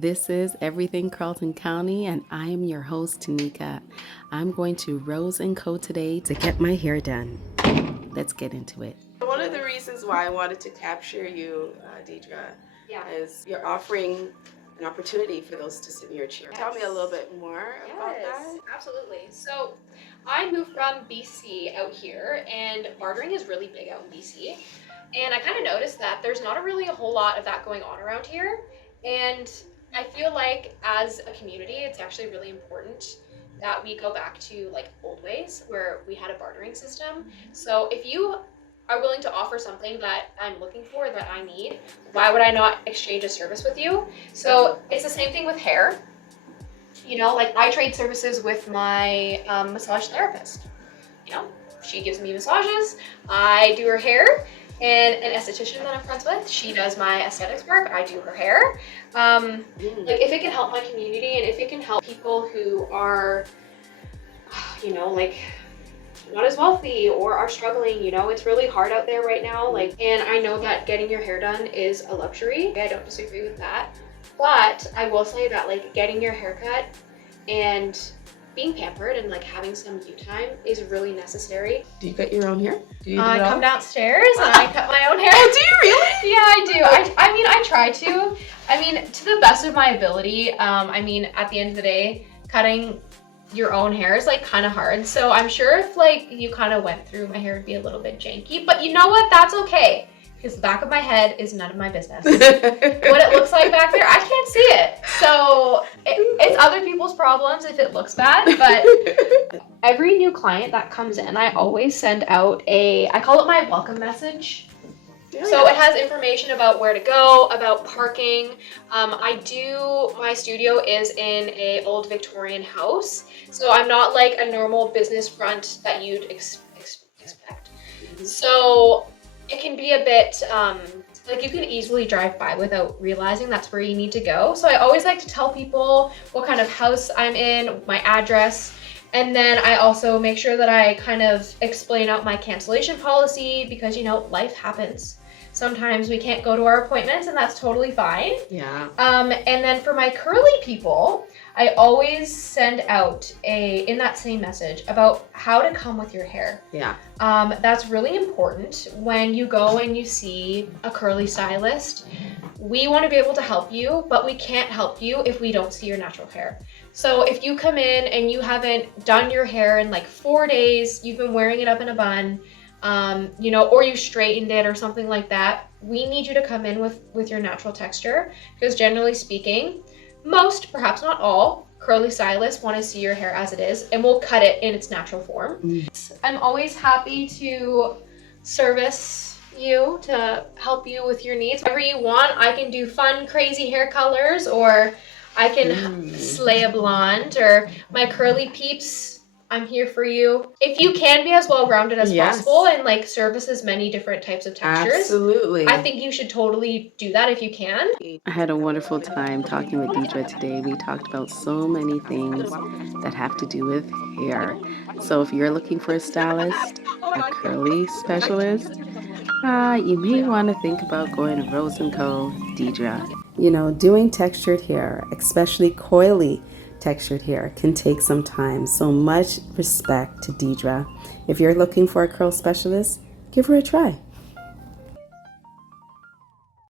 This is Everything Carleton County, and I am your host, Tanika. I'm going to Rose & Co. today to get my hair done. Let's get into it. One of the reasons why I wanted to capture you, Deidra, is you're offering an opportunity for those to sit in your chair. Yes. Tell me a little bit more about that. Absolutely. So I moved from BC out here, and bartering is really big out in BC. And I kind of noticed that there's not really a whole lot of that going on around here. And I feel like as a community, it's actually really important that we go back to like old ways where we had a bartering system. So if you are willing to offer something that I'm looking for, that I need, why would I not exchange a service with you? So it's the same thing with hair. You know, like I trade services with my massage therapist. You know, she gives me massages, I do her hair, and an esthetician that I'm friends with, she does my aesthetics work, I do her hair. Like if it can help my community and if it can help people who are, you know, like not as wealthy or are struggling, you know, it's really hard out there right now. Like, and I know that getting your hair done is a luxury. I don't disagree with that. But I will say that like getting your hair cut and being pampered and like having some you time is really necessary. Do you cut your own hair? Do you I come downstairs and I cut my own hair. Oh, do you really? Yeah, I do. I mean, I try to. I mean, to the best of my ability. I mean, at the end of the day, cutting your own hair is like kind of hard. So I'm sure if like you kind of went through, my hair would be a little bit janky. But you know what? That's okay. Because the back of my head is none of my business. What it looks like back there, I can't see it. So it's other people's problems if it looks bad. But every new client that comes in, I always send out I call it my welcome message. So it has information about where to go, about parking. My studio is in a old Victorian house. So I'm not like a normal business front that you'd expect. So it can be a bit, like you can easily drive by without realizing that's where you need to go. So I always like to tell people what kind of house I'm in, my address, and then I also make sure that I kind of explain out my cancellation policy because, you know, life happens. Sometimes we can't go to our appointments and that's totally fine. Yeah. And then for my curly people, I always send out in that same message about how to come with your hair. Yeah. That's really important when you go and you see a curly stylist. We want to be able to help you, but we can't help you if we don't see your natural hair. So if you come in and you haven't done your hair in like 4 days, you've been wearing it up in a bun, you know, or you straightened it or something like that, we need you to come in with your natural texture because generally speaking, most, perhaps not all, curly stylists want to see your hair as it is and we'll cut it in its natural form. I'm always happy to service you, to help you with your needs. Whatever you want, I can do fun, crazy hair colors, or I can slay a blonde, or my curly peeps, I'm here for you. If you can be as well-rounded as possible and like service as many different types of textures, absolutely, I think you should totally do that if you can. I had a wonderful time talking with Deidra today. We talked about so many things that have to do with hair. So if you're looking for a stylist, a curly specialist, you may want to think about going to Rose & Co. Deidra. You know, doing textured hair, especially coily textured hair, can take some time. So much respect to Deidra. If you're looking for a curl specialist, give her a try.